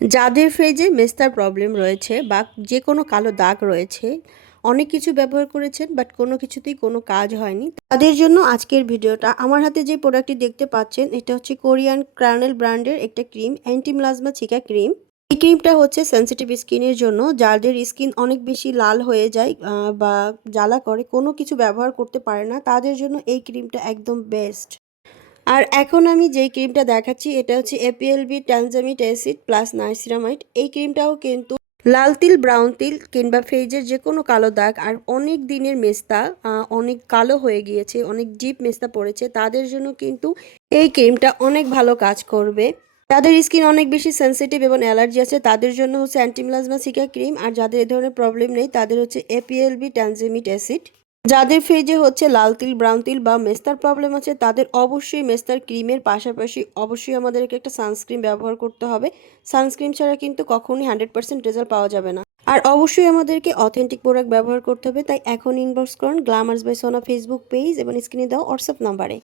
যাদের ফেজে মেস্তার প্রবলেম রয়েছে বা যে কোনো কালো দাগ রয়েছে, অনেক কিছু ব্যবহার করেছেন বাট কোনো কিছুতেই কোনো কাজ হয়নি, তাদের জন্য আজকের ভিডিওটা। আমার হাতে যে প্রোডাক্টটি দেখতে পাচ্ছেন এটা হচ্ছে কোরিয়ান ক্রানেল ব্র্যান্ডের একটা ক্রিম, অ্যান্টি মিলাজমা চিকা ক্রিম। এই ক্রিমটা হচ্ছে সেনসিটিভ স্কিনের জন্য, যাদের স্কিন অনেক বেশি লাল হয়ে যায় বা জ্বালা করে, কোনো কিছু ব্যবহার করতে পারে না, তাদের জন্য এই ক্রিমটা একদম বেস্ট। আর এখন আমি যেই ক্রিমটা দেখাচ্ছি এটা হচ্ছে এপিএলবি ট্যানজামিড অ্যাসিড প্লাস নাইসিরামাইড। এই ক্রিমটাও কিন্তু লাল তিল, ব্রাউন তিল কিংবা ফেজের যে কোনো কালো দাগ আর অনেক দিনের মেস্তা, অনেক কালো হয়ে গিয়েছে, অনেক ডিপ মেস্তা পড়েছে, তাদের জন্য কিন্তু এই ক্রিমটা অনেক ভালো কাজ করবে। যাদের স্কিন অনেক বেশি সেনসিটিভ এবং অ্যালার্জি আছে তাদের জন্য হচ্ছে অ্যান্টিমিলাজমা সিকা ক্রিম, আর যাদের এ ধরনের প্রবলেম নেই তাদের হচ্ছে এপিএলবি ট্যানজামিড অ্যাসিড। যাদের ফেজে হচ্ছে লাল তিল, ব্রাউন তিল বা মেস্তার প্রবলেম আছে তাদের অবশ্যই মেস্তার ক্রিমের পাশাপাশি অবশ্যই আমাদেরকে একটা সানস্ক্রিন ব্যবহার করতে হবে। সানস্ক্রিন ছাড়া কিন্তু কখনোই 100% রেজাল্ট পাওয়া যাবে না। আর অবশ্যই আমাদেরকে অথেন্টিক প্রোডাক্ট ব্যবহার করতে হবে। তাই এখন ইনবক্স করুন গ্ল্যামার্স বাই সোনা ফেসবুক পেজ এবং স্ক্রিনে দেওয়া হোয়াটসঅ্যাপ নাম্বারে।